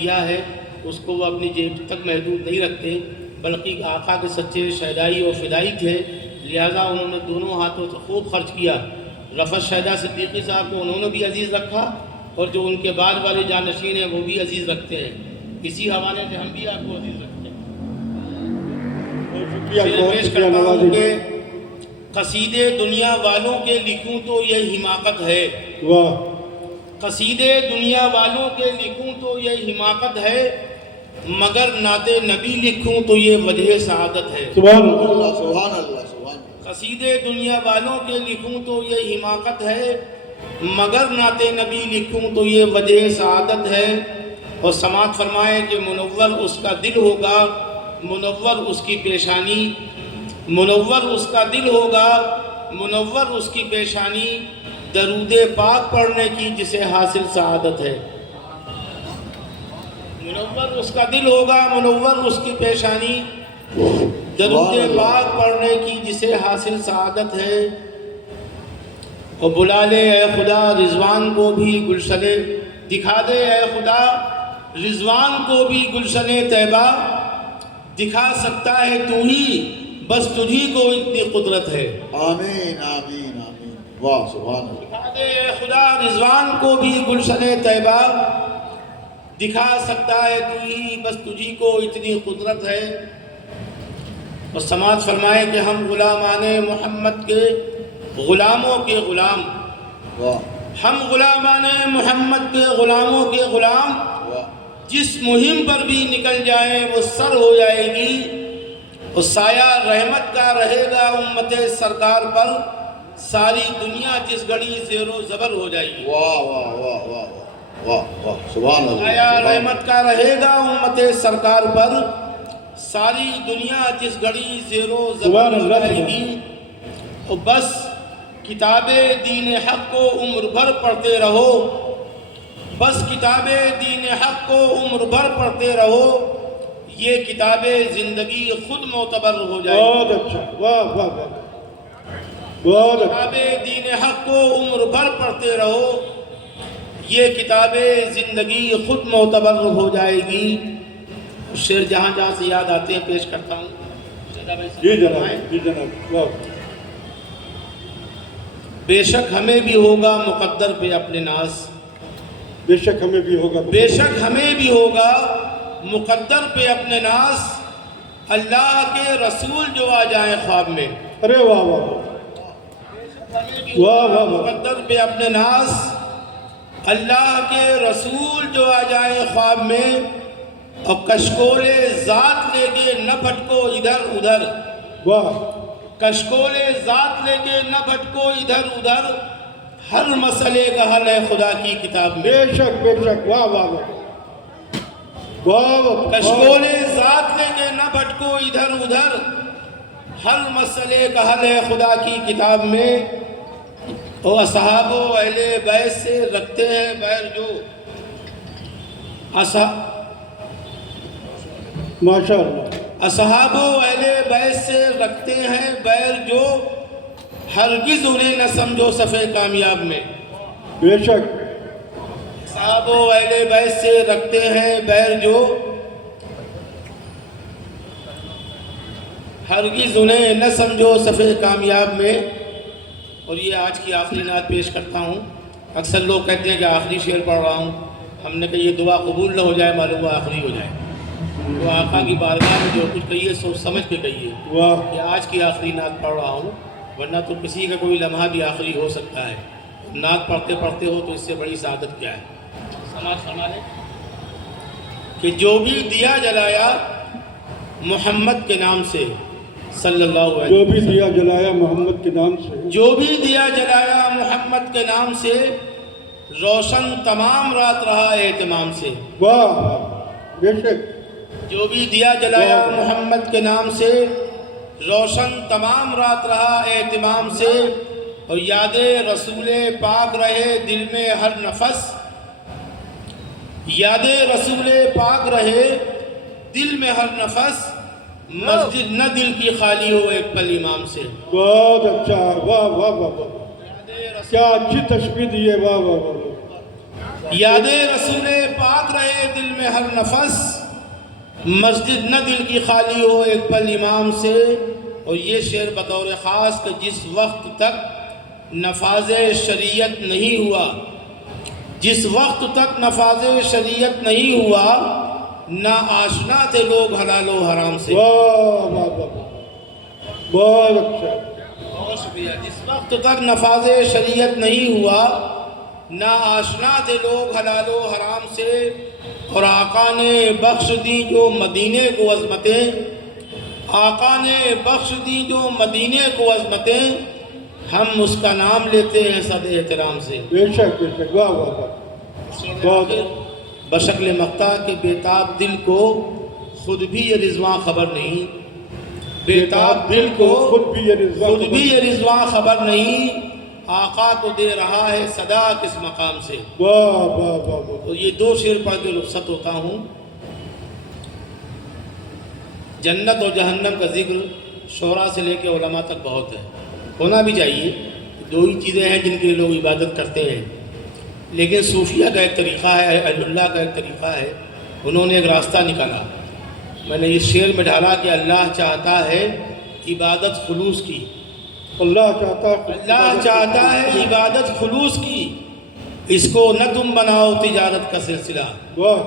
دیا ہے اس کو وہ اپنی جیب تک محدود نہیں رکھتے، بلکہ آقا کے سچے شہدائی اور فدائی تھے، لہذا انہوں نے دونوں ہاتھوں سے خوب خرچ کیا۔ رفعت شہدہ صدیقی صاحب کو انہوں نے بھی عزیز رکھا اور جو ان کے بعد والے جانشین ہیں وہ بھی عزیز رکھتے ہیں، اسی حوالے سے ہم بھی آپ کو عزیز رکھتے ہیں۔ پیش کرتا ہوں کہ قصیدے دنیا والوں کے لکھوں تو یہ حماقت ہے، قصیدے دنیا والوں کے لکھوں تو یہ حماقت ہے، مگر نعت نبی لکھوں تو یہ وجہ سعادت ہے۔ سبحان اللہ سبحان اللہ سبحان اللہ۔ قصیدے دنیا والوں کے لکھوں تو یہ حماقت ہے، مگر نعت نبی لکھوں تو یہ وجہ سعادت ہے۔ اور سماعت فرمائے کہ منور اس کا دل ہوگا، منور اس کی پیشانی، منور اس کا دل ہوگا، منور اس کی پیشانی، درود پاک پڑھنے کی جسے حاصل سعادت ہے۔ منور اس کا دل ہوگا، منور اس کی پیشانی، درود پاک پڑھنے کی جسے حاصل سعادت ہے۔ اور بلا لے اے خدا رضوان کو بھی گلشن، دکھا دے اے خدا رضوان کو بھی گلشن طیبہ، دکھا سکتا ہے تو ہی، بس تجھی کو اتنی قدرت ہے۔ آمین آمین آمین، واہ سبحان اللہ۔ دکھا دے اے خدا رضوان کو بھی گلشن طیبہ، دکھا سکتا ہے تو ہی، بس تجھی کو اتنی قدرت ہے۔ اور سماعت فرمائے کہ ہم غلامان محمد کے غلاموں کے غلام، ہم غلامان محمد کے غلاموں کے غلام، جس مہم پر بھی نکل جائیں وہ سر ہو جائے گی، اور سایہ رحمت کا رہے گا امت سرکار پر، ساری دنیا جس گھڑی زیر و زبر ہو جائے گی۔ واہ واہ واہ واہ واہ واہ سبحان اللہ۔ سایہ رحمت کا رہے گا امت سرکار پر، ساری دنیا جس گھڑی زیر و زبر ہو جائے گی۔ اور بس کتاب دین حق کو عمر بھر پڑھتے رہو، بس کتاب دین حق کو عمر بھر پڑھتے رہو، یہ کتاب زندگی خود معتبر ہو جائے گی۔ بہت اچھا، واہ واہ واہ، بہت اچھا۔ کتاب دین حق کو عمر بھر پڑھتے رہو، یہ کتاب زندگی خود معتبر ہو جائے گی۔ شعر جہاں جہاں سے یاد آتے ہیں پیش کرتا ہوں۔ جی جناب جی جناب، واہ۔ بے شک ہمیں بھی ہوگا مقدر پہ اپنے ناز، بے شک ہمیں بھی ہوگا، بے شک ہمیں بھی ہوگا مقدر پہ اپنے ناز، اللہ کے رسول جو آ جائیں خواب میں، ارے واہ واہ واہ واہ واہ، مقدر پہ اپنے ناز، اللہ کے رسول جو آ جائیں خواب میں، اور کشکول ذات لے کے نہ بھٹکو ادھر ادھر، واہ، کشکول ذات لے کے نہ بھٹکو ادھر ادھر، ہر مسئلے کا حل ہے خدا کی کتاب میں۔ بے شک بے شک، واہ واہ واہ واہ واہ، کشکول ذات لے کے نہ بھٹکو ادھر ادھر، ہر مسئلے کا حل ہے خدا کی کتاب میں۔ اور اصحاب و اہل بیت سے رکھتے ہیں بیر جو، ماشاء اللہ، اصحاب و اہل بیت سے رکھتے ہیں بیر جو، ہرگز انہیں نہ سمجھو صفِ کامیاب میں۔ بے شک، اصحاب و اہل بیت سے رکھتے ہیں بیر جو، ہرگز انہیں نہ سمجھو صفِ کامیاب میں۔ اور یہ آج کی آخری نعت پیش کرتا ہوں۔ اکثر لوگ کہتے ہیں کہ آخری شعر پڑھ رہا ہوں، ہم نے کہا یہ دعا قبول نہ ہو جائے، معلوم ہوا آخری ہو جائے، تو آقا کی بارگاہ میں جو کچھ کہیے سوچ سمجھ کے کہیے واہ، کہ آج کی آخری نعت پڑھ رہا ہوں، ورنہ تو کسی کا کوئی لمحہ بھی آخری ہو سکتا ہے۔ نعت پڑھتے پڑھتے ہو تو اس سے بڑی سعادت کیا ہے۔ سماعت فرما لیں کہ جو بھی دیا جلایا محمد کے نام سے صلی اللہ علیہ وسلم، جو بھی دیا جلایا محمد کے نام سے، جو بھی دیا جلایا محمد کے نام سے، روشن تمام رات رہا اہتمام سے۔ واہ، بے شک، جو بھی دیا جلایا محمد کے نام سے، روشن تمام رات رہا اہتمام سے، اور یاد رسول پاک رہے دل میں ہر نفس، یاد رسول پاک رہے دل میں ہر نفس، مسجد نہ دل کی خالی ہو ایک پل امام سے۔ بہت اچھا، واہ واہ واہ واہ، کیا اچھی تشبیہ دی ہے، واہ واہ واہ، یاد رسول پاک رہے دل میں ہر نفس، مسجد نہ دل کی خالی ہو ایک پل امام سے۔ اور یہ شعر بطور خاص کہ جس وقت تک نفاذ شریعت نہیں ہوا، جس وقت تک نفاذ شریعت نہیں ہوا، نہ آشنا تھے لوگ حلال و حرام سے۔ واہ واہ واہ، بہت اچھا۔ بہت شکریہ۔ جس وقت تک نفاذ شریعت نہیں ہوا، نہ آشنا تھے لوگ حلال و حرام سے، اور آقا نے بخش دی جو مدینے کو عظمتیں، آقا نے بخش دی جو مدینے کو عظمتیں، ہم اس کا نام لیتے ہیں صد احترام سے۔ بے شک بے شک، واہ واہ واہ، بہت بشکل مقطع کے بیتاب دل کو خود بھی یہ رضواں خبر نہیں، بیتاب دل کو خود بھی یہ رضواں خبر نہیں، آقا کو دے رہا ہے صدا کس مقام سے۔ واہ واہ واہ واہ، تو یہ دو شعر پڑھ کے رخصت ہوتا ہوں۔ جنت اور جہنم کا ذکر شعراء سے لے کے علماء تک بہت ہے، ہونا بھی چاہیے۔ دو ہی چیزیں ہیں جن کے لیے لوگ عبادت کرتے ہیں، لیکن صوفیہ کا ایک طریقہ ہے، اہل اللہ کا ایک طریقہ ہے، انہوں نے ایک راستہ نکالا۔ میں نے اس شعر میں ڈالا کہ اللہ چاہتا ہے عبادت خلوص کی، اللہ چاہتا ہے عبادت خلوص کی، اس کو نہ تم بناؤ تجارت کا سلسلہ۔ واہ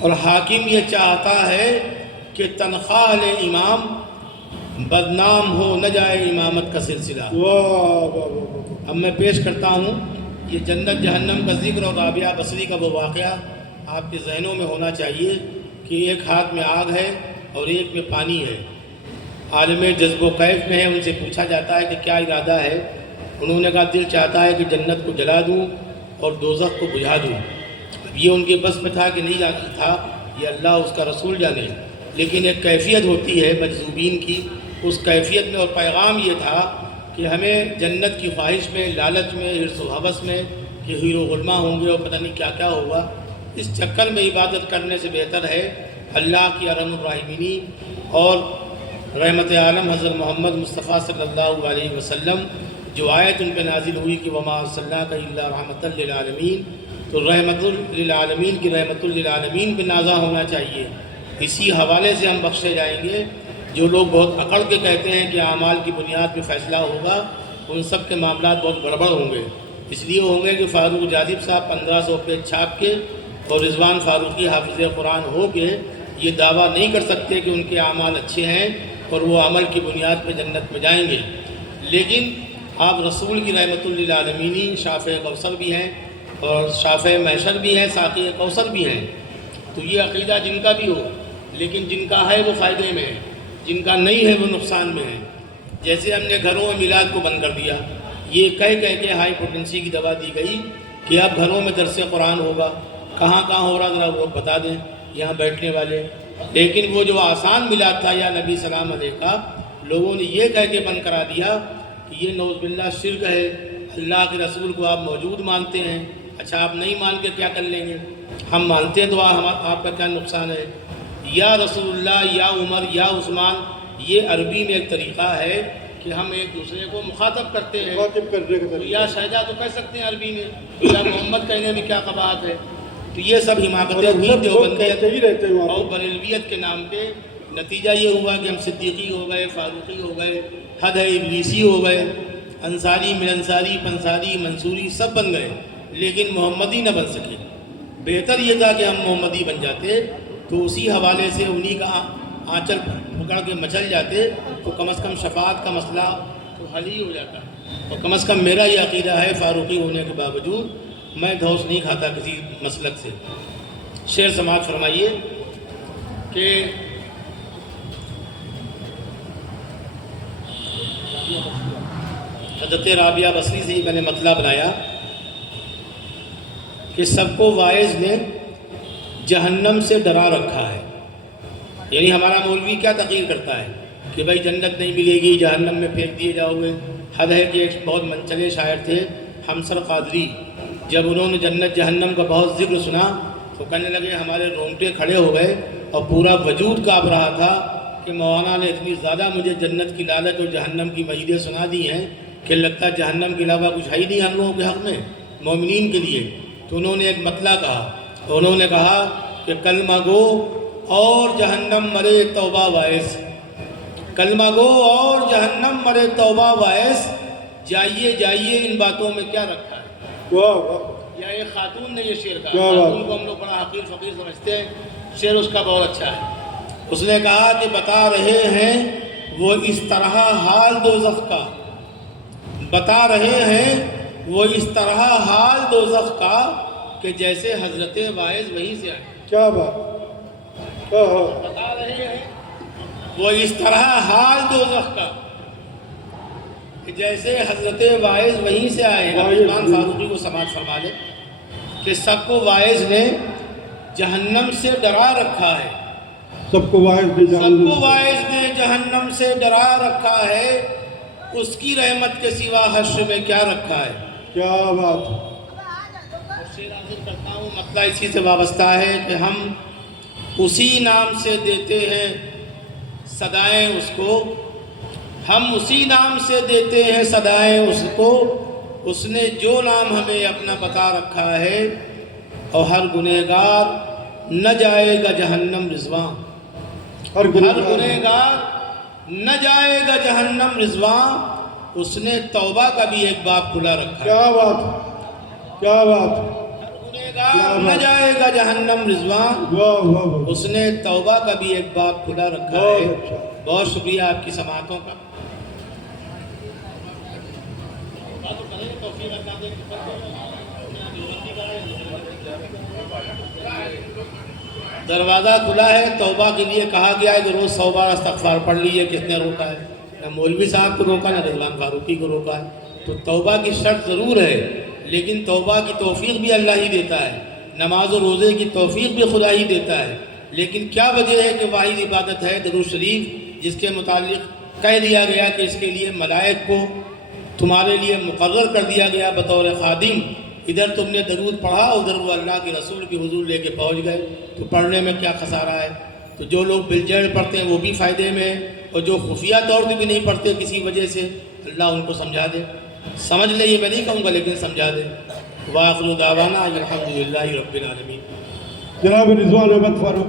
اور حاکم یہ چاہتا ہے کہ تنخواہ لے امام، بدنام ہو نہ جائے امامت کا سلسلہ۔ واہ واہ واہ، اب میں پیش کرتا ہوں یہ جنت جہنم کا ذکر اور رابعہ بصری کا وہ واقعہ آپ کے ذہنوں میں ہونا چاہیے کہ ایک ہاتھ میں آگ ہے اور ایک میں پانی ہے۔ عالم جذب و کیف میں ہے، ان سے پوچھا جاتا ہے کہ کیا ارادہ ہے؟ انہوں نے کہا دل چاہتا ہے کہ جنت کو جلا دوں اور دوزخ کو بجھا دوں۔ اب یہ ان کے بس میں تھا کہ نہیں جانا تھا، یہ اللہ اس کا رسول جانے، لیکن ایک کیفیت ہوتی ہے مجذوبین کی، اس کیفیت میں اور پیغام یہ تھا کہ ہمیں جنت کی خواہش میں، لالچ میں، حرص و حوث میں کہ ہیرو غلما ہوں گے اور پتہ نہیں کیا کیا ہوگا، اس چکر میں عبادت کرنے سے بہتر ہے اللہ کی ارحم الراحمین اور رحمت عالم حضرت محمد مصطفیٰ صلی اللہ علیہ وسلم جو آیت ان پہ نازل ہوئی کہ وما ارسلناک الا رحمۃ للعالمین، تو رحمت للعالمین کی رحمت للعالمین پہ نازل ہونا چاہیے۔ اسی حوالے سے ہم بخشے جائیں گے۔ جو لوگ بہت اکڑ کے کہتے ہیں کہ اعمال کی بنیاد پہ فیصلہ ہوگا، ان سب کے معاملات بہت گڑبڑ ہوں گے۔ اس لیے ہوں گے کہ فاروق جاذب صاحب 1500 پیج چھاپ کے اور رضوان فاروقی حافظ قرآن ہو کے یہ دعویٰ نہیں کر سکتے کہ ان کے اعمال اچھے ہیں اور وہ عمل کی بنیاد پہ جنت میں جائیں گے۔ لیکن آپ رسول کی رحمت للعالمین شافع کوثر بھی ہیں اور شافع محشر بھی ہیں، ساقی کوثر بھی ہیں۔ تو یہ عقیدہ جن کا بھی ہو، لیکن جن کا ہے وہ فائدے میں ہے، جن کا نہیں ہے وہ نقصان میں ہے۔ جیسے ہم نے گھروں میں میلاد کو بند کر دیا، یہ کہہ کے ہائی پوٹنسی کی دوا دی گئی کہ اب گھروں میں درس قرآن ہوگا، کہاں کہاں ہو رہا ذرا وہ بتا دیں یہاں بیٹھنے والے۔ لیکن وہ جو آسان میلاد تھا یا نبی سلام علیہ کا، لوگوں نے یہ کہہ کے بند کرا دیا کہ یہ نعوذ باللہ شرک ہے، اللہ کے رسول کو آپ موجود مانتے ہیں۔ اچھا آپ نہیں مان کے کیا کر لیں گے؟ ہم مانتے ہیں تو آپ کا کیا نقصان ہے؟ یا رسول اللہ یا عمر یا عثمان، یہ عربی میں ایک طریقہ ہے کہ ہم ایک دوسرے کو مخاطب کرتے ہیں۔ مخاطب کرنے کا طریقہ، یا شہزاد تو کہہ سکتے ہیں عربی میں، یا محمد کہنے میں کیا قباحت ہے؟ تو یہ سب حماقتیں ہوئی دیوبندیت اور بریلویت کے نام پہ۔ نتیجہ یہ ہوا کہ ہم صدیقی ہو گئے، فاروقی ہو گئے، حد ابلیسی ہو گئے، انصاری من انصاری، پنصاری، منصوری سب بن گئے، لیکن محمدی نہ بن سکے۔ بہتر یہ تھا کہ ہم محمدی بن جاتے، تو اسی حوالے سے انہی کا آنچل پکڑ کے مچل جاتے، تو کم از کم شفاعت کا مسئلہ تو حل ہی ہو جاتا۔ اور کم از کم میرا یہ عقیدہ ہے، فاروقی ہونے کے باوجود میں دھوس نہیں کھاتا کسی مسلک سے۔ شعر سماعت فرمائیے کہ حضرت رابعہ بصری سے میں نے مطلع بنایا کہ سب کو واعظ نے جہنم سے ڈرا رکھا ہے۔ یعنی ہمارا مولوی کیا تقریر کرتا ہے کہ بھائی جنت نہیں ملے گی، جہنم میں پھینک دیے جاؤ گے۔ حد ہے کہ ایک بہت منچلے شاعر تھے ہمسر قادری، جب انہوں نے جنت جہنم کا بہت ذکر سنا تو کہنے لگے ہمارے رونگٹے کھڑے ہو گئے اور پورا وجود کانپ رہا تھا کہ مولانا نے اتنی زیادہ مجھے جنت کی لالچ اور جہنم کی وعیدیں سنا دی ہیں کہ لگتا ہے جہنم کے علاوہ کچھ ہے ہی نہیں ہم لوگوں کے حق میں، مومنین کے لیے۔ تو انہوں نے ایک مطلع کہا انہوں نے کہا کہ کلمہ گو اور جہنم مرے توبہ باعث، کلمہ گو اور جہنم مرے توبہ باعث، جائیے جائیے ان باتوں میں کیا رکھا ہے۔ واہ واہ، یا ایک خاتون نے یہ شعر کہا، کیا بات۔ خاتون کو ہم لوگ بڑا حقیر فقیر سمجھتے ہیں، شعر اس کا بہت اچھا ہے۔ اس نے کہا کہ بتا رہے ہیں وہ اس طرح حال دوزخ کا، بتا رہے ہیں وہ اس طرح حال دوزخ کا کہ جیسے حضرت واعظ وہیں سے آئے۔ کیا بات، ہاں ہاں، بتا رہے ہیں وہ اس طرح حال دوزخ کا کہ جیسے حضرت واعظ وہیں سے آئے۔ عثمان فاروقی کو سماعت فرما لے کہ سب کو واعظ نے جہنم سے ڈرا رکھا ہے، سب کو واعظ بھی سب جہنم، کو واعظ نے جہنم سے ڈرا رکھا ہے، اس کی رحمت کے سوا حشر میں کیا رکھا ہے۔ کیا بات، شعر آخر کرتا ہوں، مسئلہ اسی سے وابستہ ہے کہ ہم اسی نام سے دیتے ہیں صدائیں اس کو، ہم اسی نام سے دیتے ہیں صدائیں اس کو، اس نے جو نام ہمیں اپنا بتا رکھا ہے، اور ہر گنہگار نہ جائے گا جہنم رضواں، ہر ہر گناہ، گنہگار نہ جائے گا جہنم رضواں، اس نے توبہ کا بھی ایک باب کھلا رکھا ہے۔ کیا بات، کیا بات، ہر گنہگار نہ جائے گا جہنم رضواں، واہ واہ واہ، اس نے توبہ کا بھی ایک باب کھلا رکھا بہت ہے۔ اچھا، بہت شکریہ آپ کی سماعتوں کا۔ دروازہ کھلا ہے، توبہ کے لیے کہا گیا ہے کہ روز 100 بار استغفار پڑھ لیجیے۔ کس نے روکا ہے؟ نہ مولوی صاحب کو روکا، نہ رضوان فاروقی کو روکا ہے۔ تو توبہ کی شرط ضرور ہے، لیکن توبہ کی توفیق بھی اللہ ہی دیتا ہے، نماز و روزے کی توفیق بھی خدا ہی دیتا ہے۔ لیکن کیا وجہ ہے کہ واحد عبادت ہے درود شریف، جس کے متعلق کہہ دیا گیا کہ اس کے لیے ملائک کو تمہارے لیے مقرر کر دیا گیا بطور خادم۔ ادھر تم نے درود پڑھا، ادھر وہ اللہ کے رسول کے حضور لے کے پہنچ گئے، تو پڑھنے میں کیا خسارہ ہے؟ تو جو لوگ بالجڑ پڑھتے ہیں وہ بھی فائدے میں ہیں، اور جو خفیہ طور پہ بھی نہیں پڑھتے کسی وجہ سے، اللہ ان کو سمجھا دے، سمجھ لے، یہ میں نہیں کہوں گا لیکن سمجھا دے۔ وآخر دعوانا الحمدللہ رب العالمین۔ جناب رضوان احمد فاروق